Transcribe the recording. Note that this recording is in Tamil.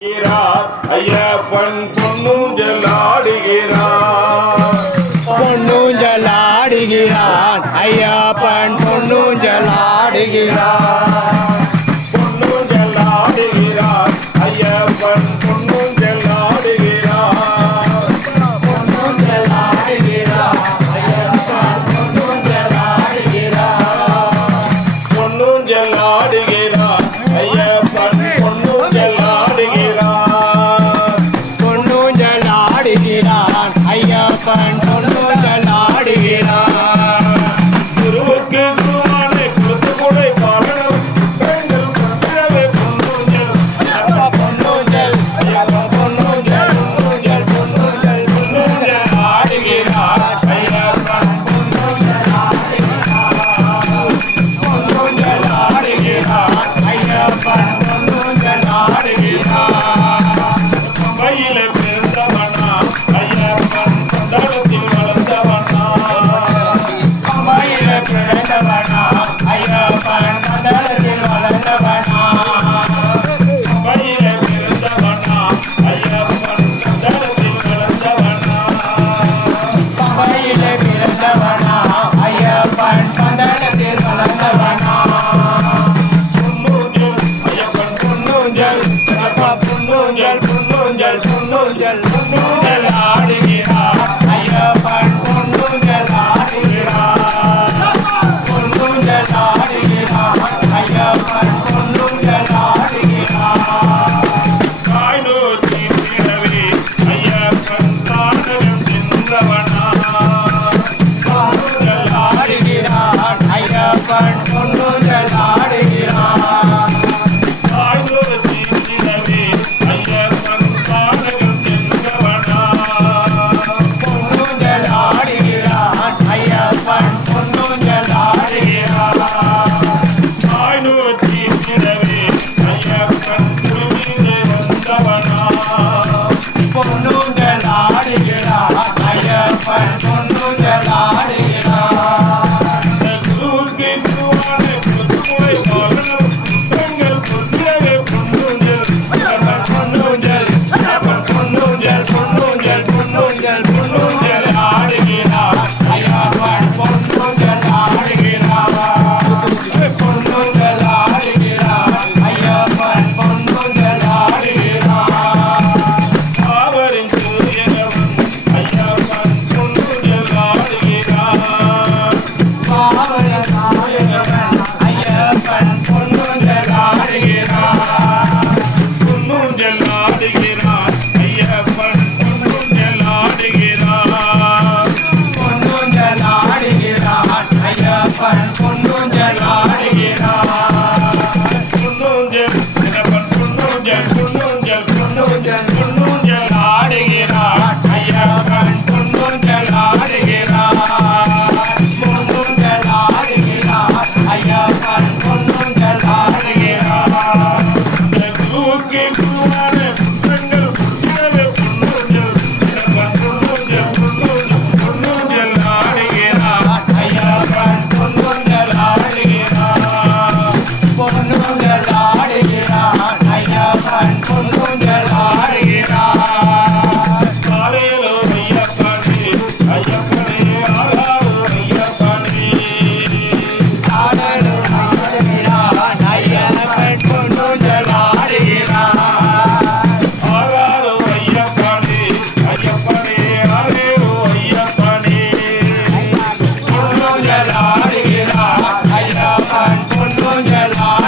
ஐயப்பன் பொன்னூஞ்சலாடுகிறான் பொன்னூஞ்சலாடுகிறான் ஐயப்பன் பொன்னூஞ்சலாடுகிறான் பொன்னூஞ்சலாடுகிறான் ஐயப்பன் பொன்னூஞ்சலாடுகிறான் பொன்னூஞ்சலாடுகிறான் ஐயப்பன் பொன்னூஞ்சலாடுகிறான் பொன்னூஞ்சலாடுகிறான் ஐயப்பன் பொன்னூஞ்சலாடுகிறான் பொன்னூஞ்சலாடுகிறான் ஐயப்பன் பொன்னூஞ்சலாடுகிறான் குருவுக்கு குருவானை கொடுத்து கொடை பாடணும் பெண்கள் கொண்டவே பொன்னூஞ்சல் பொன்னூஞ்சல் பொன்னூஞ்சல் பொன்னூஞ்சல் பொன்னூஞ்சல் பொன்னூஞ்சலாடுகிறான் ஐயப்பன் பொன்னூஞ்சலாடுகிறான் ஐயப்பன் பொன்னூஞ்சலாடுகிறான் கையில பிறந்தவனா ஐயப்பன் கொண்டாடத்தில் வளர்ந்தவனா அம்மையில பிறந்தவனா ஐயப்பன் கண்டலத்தில் வளர்ந்தவனா கையில பிறந்தவனா ஐயப்பன் கொண்டாடத்தில் வளர்ந்தவனா அம்மையில பிறந்தவனா ஐயப்பன் கண்டலத்தில் வளர்ந்தவனா பொன்னூஞ்சல் ஐயப்பன் பொன்னூஞ்சல் பொன்னூஞ்சல் பொன்னூஞ்சல் பொன்னூஞ்சல் பொன்னூஞ்சல் ஆடுகிறான் ஐயப்பன் பொன்னூஞ்சலாடுகிறான் பொன்னூஞ்சலாடுகிறான் ஐயப்பன் பொன்னூஞ்சலாடுகிறான் காய்நூற்றி விடவே ஐயப்பன் தாண்டவம் சென்றவனா பொன்னூஞ்சலாடுகிறான் ஐயப்பன் பொன்னூஞ்சலாடுகிறான் காய்நூற்றி விடவே ஐயப்பன் தாண்டவம் சென்றவனா பொன்னூஞ்சலாடுகிறான் ஐயப்பன் பொன்னூஞ்சலாடுகிறான் காய்நூற்றி விடவே ஐயப்பன் திருவிழை வந்தவனா பொன்னூஞ்சலாடுகிறான் ஐயப்பன் பொன்னூஞ்சலாடுகிறான் குருவுக்கு குருவானை புதுமுறை வாகனம் பெண்கள் புத்திரவே பொன்னூஞ்சல் பொன்னூஞ்சல் பொன்னூஞ்சல் பொன்னூஞ்சல் பொன்னூஞ்சல் பொன்னூஞ்சல் ஆடுகிறான் ஐயப்பன் பொன்னூஞ்சலாடுகிறான் பொன்னூஞ்சலாடுகிறான் ஐயப்பன் பொன்னூஞ்சலாடுகிறான் அவரின் சூரியனவன் ஐயப்பன் பொன்னூஞ்சல் ஆடுகிறான் பாவன நாயகன் ஐயப்பன் பொன்னூஞ்சலாடுகிறான் பொன்னூஞ்சல் ஆடுகிறான் ஐயப்பன் பொன்னூஞ்சல் ஆடுகிறான் பொன்னூஞ்சலாடுகிறான் ஐயப்பன் பொன்னூஞ்சலாடுகிறான் பொன்னூஞ்சல் ஐயப்பன் பொன்னூஞ்சல் பொன்னூஞ்சல் பொன்னூஞ்சல் பொன்னூஞ்சல் ஆடுகிறான் ஐயப்பன் பொன்னூஞ்சல் ஆடுகிறான் பொன்னூஞ்சலாடுகிறான் ஐயப்பன் பொன்னூஞ்சலாடுகிறான் குருவுக்கு குருவான புத்தங்கள் புத்திரவே பொன்னூஞ்சல் ஐயப்பன் பொன்னூஞ்சல் பொன்னூஞ்சல் பொன்னூஞ்சல் ஆடுகிறான் ஐயப்பன் பொன்னூஞ்சலாடுகிறான் பொன்னூஞ்சலாடுகிறான் ஐயப்பன் பொன்னூஞ்சலாடுகிறான் காலையிலோ ஐயப்பனே ஐயப்பனே ஆகாரோ ஐயப்பனே ஆடலுடாடுகிறான் ஐயப்பன் பொன்னூஞ்சலாடுகிறான் ஆகாரோ ஐயப்பனே ஐயப்பனே ஆரேரோ ஐயப்பனே பொன்னூஞ்சலாடுகிறான் ஐயப்பன் பொன்னூஞ்சலாடுகிறான்